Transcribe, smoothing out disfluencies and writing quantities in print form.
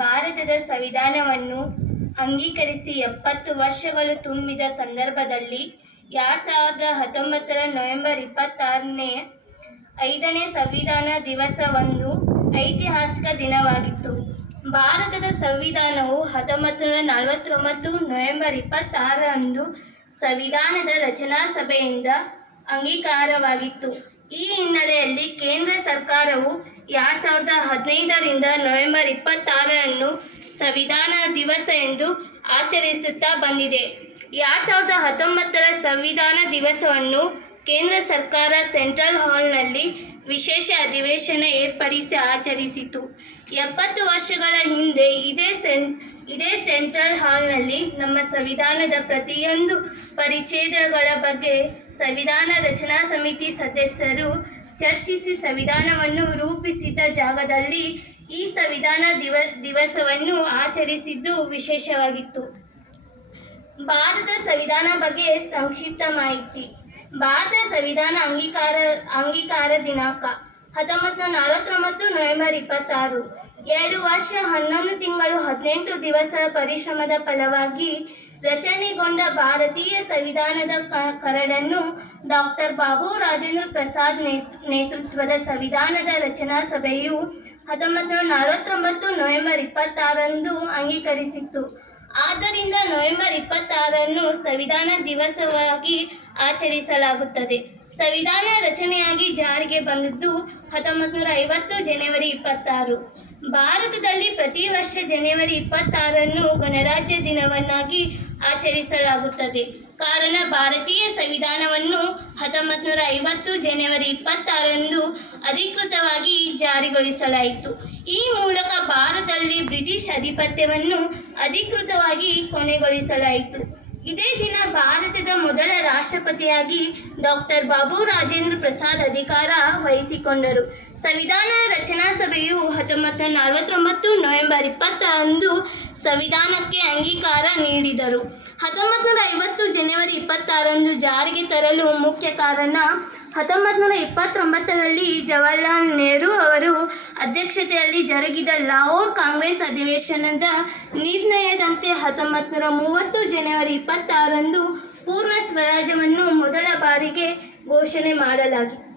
ಭಾರತದ ಸಂವಿಧಾನವನ್ನು ಅಂಗೀಕರಿಸಿ 70 ವರ್ಷಗಳು ತುಂಬಿದ ಸಂದರ್ಭದಲ್ಲಿ 2019 ನವೆಂಬರ್ 26 5ನೇ ಸಂವಿಧಾನ ದಿವಸ ಒಂದು ಐತಿಹಾಸಿಕ ದಿನವಾಗಿತ್ತು. ಭಾರತದ ಸಂವಿಧಾನವು 1949 ನವೆಂಬರ್ 26 ಅಂದು ಸಂವಿಧಾನದ ರಚನಾ ಸಭೆಯಿಂದ ಅಂಗೀಕಾರವಾಗಿತ್ತು. ಈ ಹಿನ್ನೆಲೆಯಲ್ಲಿ ಕೇಂದ್ರ ಸರ್ಕಾರವು 2015 ನವೆಂಬರ್ 26 ಸಂವಿಧಾನ ದಿವಸ ಎಂದು ಆಚರಿಸುತ್ತಾ ಬಂದಿದೆ. 2019 ಸಂವಿಧಾನ ದಿವಸವನ್ನು ಕೇಂದ್ರ ಸರ್ಕಾರ ಸೆಂಟ್ರಲ್ ಹಾಲ್ನಲ್ಲಿ ವಿಶೇಷ ಅಧಿವೇಶನ ಏರ್ಪಡಿಸಿ ಆಚರಿಸಿತು. 70 ವರ್ಷಗಳ ಹಿಂದೆ ಇದೇ ಸೆಂಟ್ರಲ್ ಹಾಲ್ನಲ್ಲಿ ನಮ್ಮ ಸಂವಿಧಾನದ ಪ್ರತಿಯೊಂದು ಪರಿಚ್ಛೇದಗಳ ಬಗ್ಗೆ ಸಂವಿಧಾನ ರಚನಾ ಸಮಿತಿ ಸದಸ್ಯರು ಚರ್ಚಿಸಿ ಸಂವಿಧಾನವನ್ನು ರೂಪಿಸಿದ ಜಾಗದಲ್ಲಿ ಈ ಸಂವಿಧಾನ ದಿವಸವನ್ನು ಆಚರಿಸಿದ್ದು ವಿಶೇಷವಾಗಿತ್ತು. ಭಾರತ ಸಂವಿಧಾನ ಬಗ್ಗೆ ಸಂಕ್ಷಿಪ್ತ ಮಾಹಿತಿ. ಭಾರತ ಸಂವಿಧಾನ ಅಂಗೀಕಾರ ದಿನಾಂಕ 1949 ನವೆಂಬರ್ 26. 2 ವರ್ಷ 11 ತಿಂಗಳು 18 ದಿವಸ ಪರಿಶ್ರಮದ ಫಲವಾಗಿ ರಚನೆಗೊಂಡ ಭಾರತೀಯ ಸಂವಿಧಾನದ ಕರಡನ್ನು ಡಾಕ್ಟರ್ ಬಾಬು ರಾಜೇಂದ್ರ ಪ್ರಸಾದ್ ನೇತೃತ್ವದ ಸಂವಿಧಾನದ ರಚನಾ ಸಭೆಯು 1949 ನವೆಂಬರ್ 26 ಅಂಗೀಕರಿಸಿತ್ತು. ಆದ್ದರಿಂದ ನವೆಂಬರ್ 26 ಸಂವಿಧಾನ ದಿವಸವಾಗಿ ಆಚರಿಸಲಾಗುತ್ತದೆ. ಸಂವಿಧಾನ ರಚನೆಯಾಗಿ ಜಾರಿಗೆ ಬಂದದ್ದು 1950 ಜನವರಿ 26. ಭಾರತದಲ್ಲಿ ಪ್ರತಿ ವರ್ಷ ಜನವರಿ 26 ಗಣರಾಜ್ಯ ದಿನವನ್ನಾಗಿ ಆಚರಿಸಲಾಗುತ್ತದೆ. ಕಾರಣ ಭಾರತೀಯ ಸಂವಿಧಾನವನ್ನು 1950 ಜನವರಿ 26 ಅಧಿಕೃತವಾಗಿ ಜಾರಿಗೊಳಿಸಲಾಯಿತು. ಈ ಮೂಲಕ ಭಾರತದಲ್ಲಿ ಬ್ರಿಟಿಷ್ ಆಧಿಪತ್ಯವನ್ನು ಅಧಿಕೃತವಾಗಿ ಕೊನೆಗೊಳಿಸಲಾಯಿತು. ಇದೇ ದಿನ ಭಾರತದ ಮೊದಲ ರಾಷ್ಟ್ರಪತಿಯಾಗಿ ಡಾಕ್ಟರ್ ಬಾಬು ರಾಜೇಂದ್ರ ಪ್ರಸಾದ್ ಅಧಿಕಾರ ವಹಿಸಿಕೊಂಡರು. ಸಂವಿಧಾನ ರಚನಾ ಸಭೆಯು 1949 ನವೆಂಬರ್ 26 ಸಂವಿಧಾನಕ್ಕೆ ಅಂಗೀಕಾರ ನೀಡಿದರು. 1950 ಜನವರಿ 26 ಜಾರಿಗೆ ತರಲು ಮುಖ್ಯ ಕಾರಣ 1929ರಲ್ಲಿ ಜವಾಹರ್ಲಾಲ್ ನೆಹರು ಅವರು ಅಧ್ಯಕ್ಷತೆಯಲ್ಲಿ ಜರುಗಿದ ಲಾಹೋರ್ ಕಾಂಗ್ರೆಸ್ ಅಧಿವೇಶನದ ನಿರ್ಣಯದಂತೆ 1930 ಜನವರಿ 26 ಪೂರ್ಣ ಸ್ವರಾಜ್ಯವನ್ನು ಮೊದಲ ಬಾರಿಗೆ ಘೋಷಣೆ ಮಾಡಲಾಗಿತ್ತು.